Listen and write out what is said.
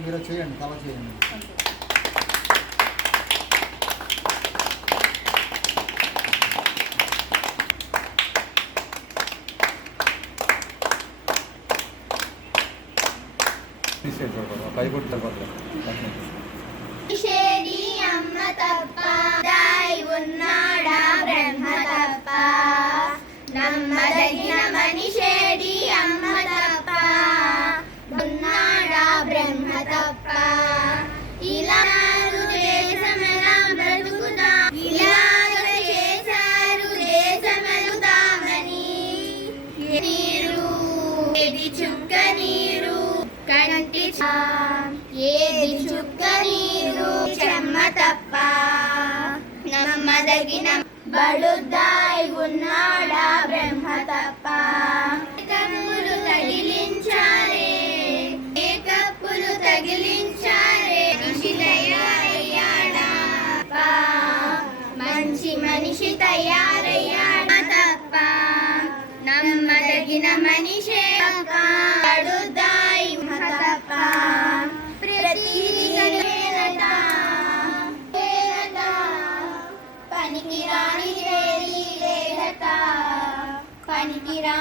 మీరు చేయండి, తల చేయండి. అమ్మ తప్ప ఉన్నాడా బ్రహ్మ తప్ప నమ్మదగిన మనిషేడి అమ్మ తప్ప ఉన్నాడా బ్రహ్మ తప్ప ఇలా దేశమెలా బ్రతుకుదా ఇలాగ చేశారు దేశమెలుదామని నీరు ఏది చుక్క నీరు కంటి ఏది చుక్క నీరు చెమ్మ తప్ప నమ్మదగిన బడుద్దాయి ఉన్నాడా బ్రహ్మ తప్ప కప్పులు తగిలించారే ఏ కప్పులు తగిలించారే మనిషిలయ్యాడా మంచి మనిషి తయారయ్యాడా తప్ప నమ్మదగిన మనిషే తప్ప